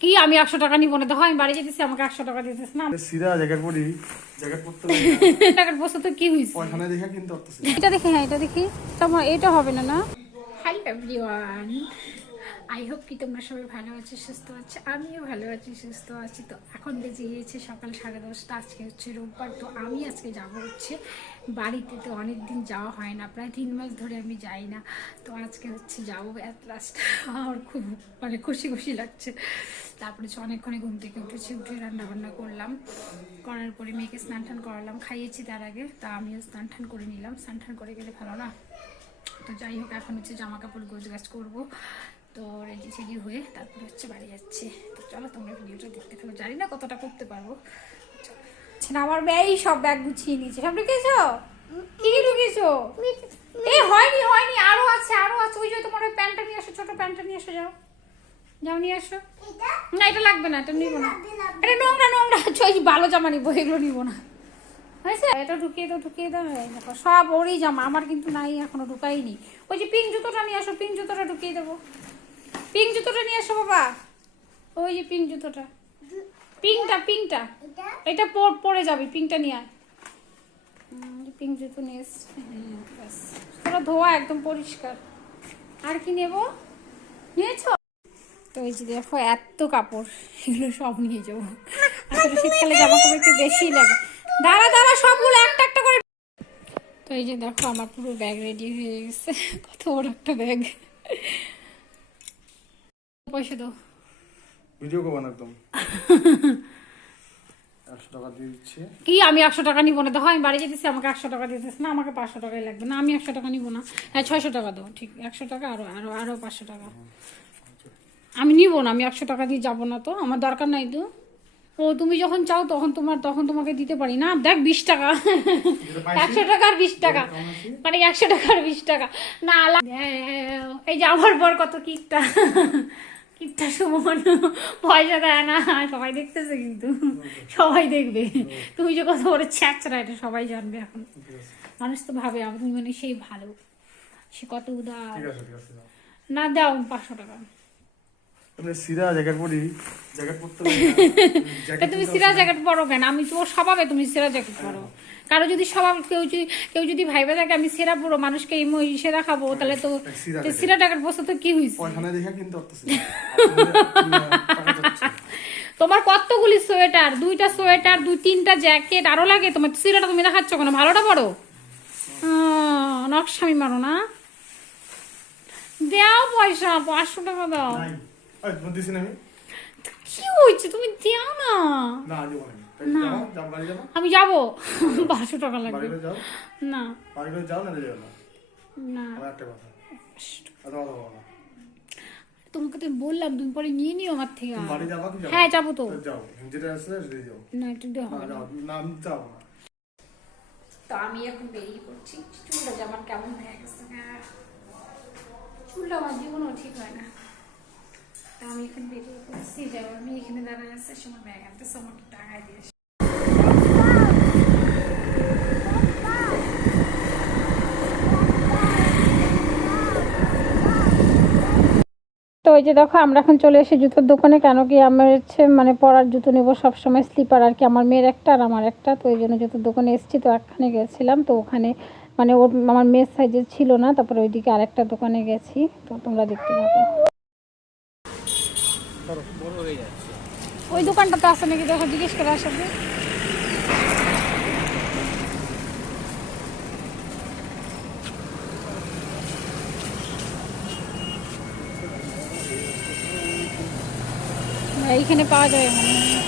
কি আমি 100 টাকা নিব না, দেখো আমি বাড়ি যেতেছি, আমাকে 100 টাকা দিতেছ না। সিরা জ্যাকেট পরি, জ্যাকেট পরতে লাগে টাকার বসে তো কি হইছে, ওখানে দেখে কিনতে পারতেছি। এটা দেখি, হ্যাঁ এটা দেখি, তোমার এটা হবে না না। হাই এভরিওয়ান, আই হোপ কি তোমরা সবাই ভালো আছো, সুস্থ আছো, আমিও ভালো আছি, সুস্থ আছি। তো এখন বেজে গিয়েছে সকাল 10:30, আজকে হচ্ছে রোববার। তো আমি আজকে যাব হচ্ছে বাড়িতে। তো অনেক দিন যাওয়া হয় না, প্রায় 3 মাস ধরে আমি যাই না। তো আজকে হচ্ছে যাবো অ্যাট লাস্ট। আমার খুব মানে খুশি খুশি লাগছে। তারপরে অনেকক্ষণে ঘুম থেকে উঠেছি, উঠে রান্না বান্না করলাম, করার পরে মেয়েকে স্নান টান করালাম, খাইয়েছি তার আগে। তা আমিও স্নান টান করে নিলাম, স্নান টান করে গেলে ভালো না। তো যাই হোক, এখন হচ্ছে জামা কাপড় গোছগাছ করবো। তো রেডি সেডি হয়ে তারপরে হচ্ছে বাড়ি যাচ্ছে। তো চলো তোমরা ভিডিওটা দেখতে থাকো, জানি না কতটা করতে পারবো। আমার মেয়েই সব ব্যাগ গুছিয়ে নিয়েছে। সব ঢুকেছো? কি কি ঢুকেছো? এই হয়নি হয়নি, আরো আছে আরো আছে। ওই যে তোমার ওই প্যান্টটা নিয়ে আসো, ছোট প্যান্টটা নিয়ে আসো, যাও যাও নিয়ে আসো। না এটা লাগবে না, এটা নিবো না, এটা নোংরা নোংরা। ওই ভালো জামা নিবো, এগুলো নিবো না। হয়েছে, এটা ঢুকিয়ে দাও, ঢুকিয়ে দাও। দেখো সব ওরই জামা, আমার কিন্তু নাই, এখনো ঢুকাইনি। ওই যে পিঙ্ক জুতোটা নিয়ে আসো, পিঙ্ক জুতোটা ঢুকিয়ে দেবো। পিঙ্ক জুতোটা নিয়ে আসো বাবা, ওই যে পিঙ্ক জুতোটা, পিঙ্কটা পিঙ্কটা, এটা পরে যাবে, পিঙ্কটা নিয়ে আয়। পিঙ্ক জুতো নিয়ে এসছি, ব্যাস পুরো ধোয়া একদম পরিষ্কার। আর কি নেবো, নিয়েছো? তো এই যে দেখো এত কাপড়, এগুলো সব নিয়ে যাবো। আসলে শীতকালে জামা কাপড় একটু বেশি লাগে। দাঁড়া দাঁড়া, সবগুলো একটা একটা করে। তো এই যে দেখো আমার পুরো ব্যাগ রেডি হয়ে গেছে, কত বড় একটা ব্যাগ। পয়সা দাও, ভিডিও করবেন একদম। 100 টাকা দিয়ে দিচ্ছি। কি আমি 100 টাকা নিব না, দেখো আমি বাড়ি যেতেছি, আমাকে 100 টাকা দিতেছ না, আমাকে 500 টাকাই লাগবে না। আমি 100 টাকা নিব না, হ্যাঁ 600 টাকা দাও, ঠিক 100 টাকা, আরো আরো আরো 500 টাকা। আমি নিব না, আমি 100 টাকা দিয়ে যাবো না, তো আমার দরকার নাই তো। ও তুমি যখন চাও তখন তোমাকে দিতে পারি না। দেখ 20 টাকা, 100 টাকার 20 টাকা, মানে 100 টাকার 20 টাকা না। এই যে আমার বর কত কিপটা, কিপটা সুমন, পয়সা দেয় না। সবাই দেখতেছে, কিন্তু সবাই দেখবে তুমি যে কত বড় ছ্যাঁচড়া, এটা সবাই জানবে এখন। মানুষ তো ভাবে তুমি মানে সেই ভালো, সে কত উদার। না দাও 500 টাকা। তুমি সিরা জ্যাকেট পরি, জ্যাকেট পরতে লাগে তুমি সিরা জ্যাকেট পরো কেন? আমি তো স্বভাবে তুমি সিরা জ্যাকেট পরো। কারো যদি স্বভাব, কেউ যদি ভাইবে থাকে আমি সেরা পুরো মানুষকে সেরা খাবো, তাহলে তো সিরা জ্যাকেট বসে তো কি হয়েছে? ওখানে দেখে কিনতে পারতেছি। তোমার কতগুলি সোয়েটার, 2টা সোয়েটার, 2-3টা জ্যাকেট আরো লাগে। তোমার সিরাটা তুমি দেখাচ্ছ কেন? ভালোটা পরো, নকশামি মারো না। দাও পয়সা, 500 টাকা দাও। কি হয়েছে, তুমি দাও না। আমি যাবো, 500 টাকা লাগবে না। না তোমাকে তো বললাম, তুমি পরে নিয়ে নিও আমার থেকে। হ্যাঁ যাবো তো, না একটু দেওয়া। তো আমি এখন বেরিয়ে পড়ছি। চুলটা যে আমার কেমন হয়ে গেছে, চুলটা আমার জীবনও ঠিক হয় না। তো আমি এখন বেরিয়ে পড়ছি, যাবো। আমি এখানে দাঁড়ায় আছে, সময় ব্যাগ আনতেছে, আমাকে টাকায় দিয়ে। তো ওই যে দেখো আমরা এখন চলে এসে জুতোর দোকানে। কেন কি আমার হচ্ছে মানে পরার জুতো নেবো সবসময়, স্লিপার আর কি, আমার মেয়ের একটা আর আমার একটা। তো ওই জন্য জুতোর দোকানে এসেছি। তো একখানে গেছিলাম, তো ওখানে মানে ওর আমার মেয়ের সাইজের ছিল না। তারপরে ওইদিকে আরেকটা দোকানে গেছি, তো তোমরা দেখতে পাবো। ওই দোকানটা তো আছে নাকি, দেখো জিজ্ঞেস করে আসবে। এইখানে পাওয়া যায় মনে হয়।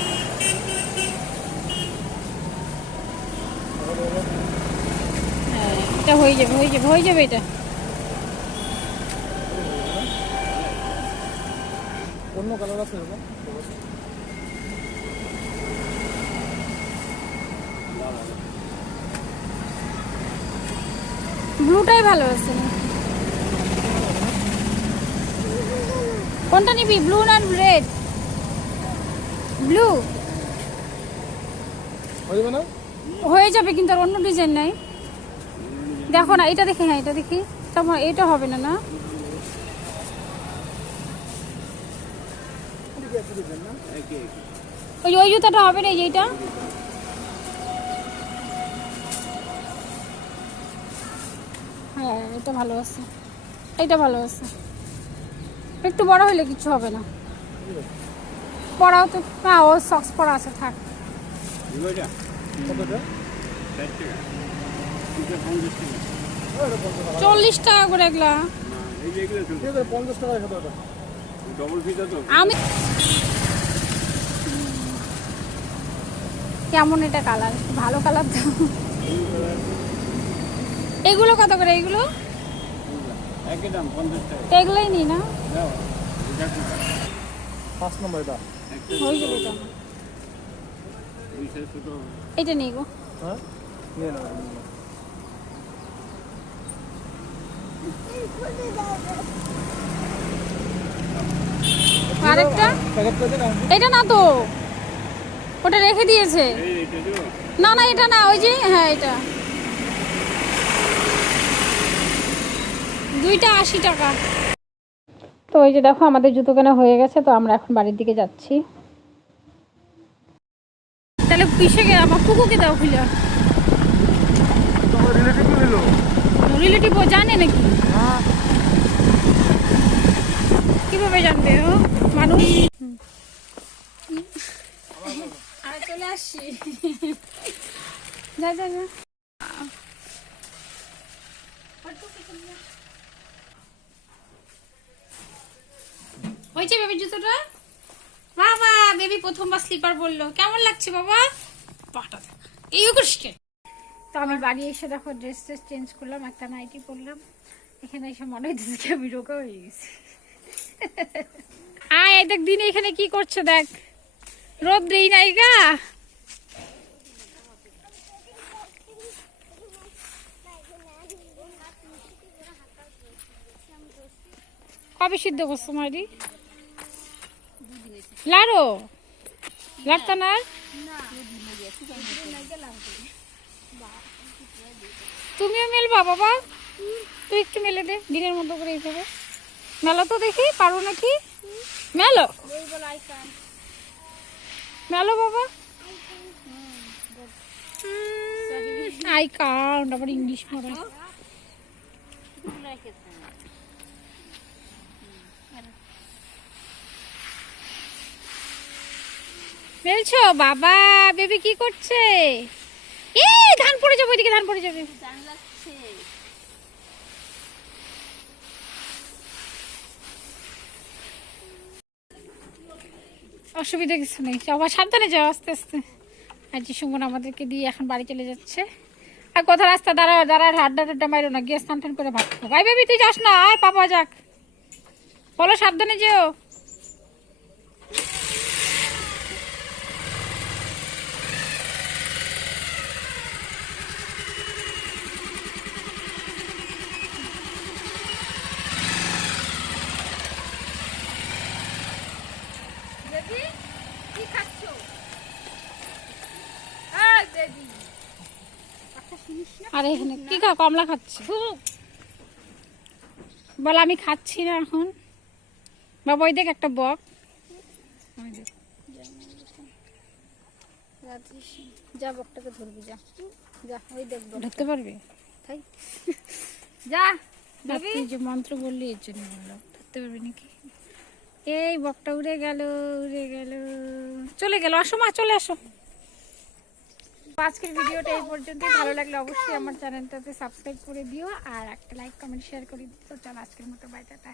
হ্যাঁ এটা হয়ে যাবে, হয়ে যাবে, হয়ে যাবে। এটা অন্য কালার আছে না? ব্লুটাই ভালো আছে। কোনটা নিবি, ব্লু না রেড? ব্লু হয়ে যাবে, কিন্তু আর অন্য ডিজাইন নাই। দেখো না, এটা দেখি, হ্যাঁ এটা দেখি, এটা হবে না। না ওই জুতাটা হবে না, এইটা হ্যাঁ এটা ভালো আছে, এটা ভালো আছে। একটু বড় হলে কিছু হবে না, পড়াও তো না, ও সক্স পরা আছে, থাক। 40 টাকা করে এগুলা। আমি কেমন এটা কালার, ভালো কালার দাও। এগুলো কত করে? এগুলো এগুলোই নি না, 5 নম্বর এটা। হয়ে যাবে এটা। এটা নেই গো। হ্যাঁ নিয়ে নাও। আরেকটা এটা না তো, ওটা রেখে দিয়েছে। না না এটা না, ওই যে হ্যাঁ এটা, দুইটা 80 টাকা। তো ওই যে দেখো আমাদের জুতো কেনা হয়ে গেছে, তো আমরা এখন বাড়ির দিকে যাচ্ছি। তাহলে পিসে গে আমার কুকুকে দাও খুলে। তোমার রিলেটিভ হলো, রিলেটিভ ও জানে নাকি? হ্যাঁ কিভাবে জানবে ও মানুষ? আরে চলে আসছি, যা যা যা। হয়েছে বেবি জুতোটা? বাবা বেবি প্রথমবার স্লিপার বললো, কেমন লাগছে বাবা? পাটা এই কৃষ্ণে। তো আমি বাড়ি এসে দেখো ড্রেস চেঞ্জ করলাম, একটা নাইটি পরলাম। এখানে এসে মনে হচ্ছে কি আমি রোগা হয়ে গেছি। আয় দেখ দিন এখানে কি করছে দেখ, রোদ্রেই নাই গা। কবে সিদ্ধ করছো মারি? লাড়ো লাড়তা না, তুমিও মেলবা বাবা? তুই একটু মেলে দে দিনের মতো করে এইভাবে মেলো তো দেখি, পারো নাকি? মেলো মেলো বাবা। আই কাউন্ট আবার ইংলিশ পড়া। মেলছো বাবা? বেবি কি করছে? এই ধান পড়ে যাবে, ওইদিকে ধান পড়ে যাবে। অসুবিধা কিছু নেই, সবাই সাবধানে যাও আস্তে আস্তে। আর যে সুমন আমাদেরকে দিয়ে এখন বাড়ি চলে যাচ্ছে। আর কোথা রাস্তা দাঁড়া দাঁড়া, হাড্ডা টাড্ডা মাইরো না, গিয়ে স্নান টান করে ভাত খাও। ভাই বেবি তুই যাস না, আয় পাপা যাক, বলো সাবধানে যেও। আরে এখানে কি খা, কমলা খাচ্ছি বল, আমি খাচ্ছি না এখন। বাবা ওই দেখ একটা বক, যা বকটাকে ধরবি, যা যা, ওই দেখ ধরতে পারবি তাই যা। তুই যে মন্ত্র বললি এর জন্য বললাম, ধরতে পারবি নাকি? এই বকটা উড়ে গেল, উড়ে গেল, চলে গেল। আসো মা, চলে আসো। আজকের ভিডিওটা এই পর্যন্ত, ভালো লাগলে অবশ্যই আমার চ্যানেলটাতে সাবস্ক্রাইব করে দিও, আর একটা লাইক কমেন্ট শেয়ার করে দিও। তো চলো আজকের মতো বাই, টাটা।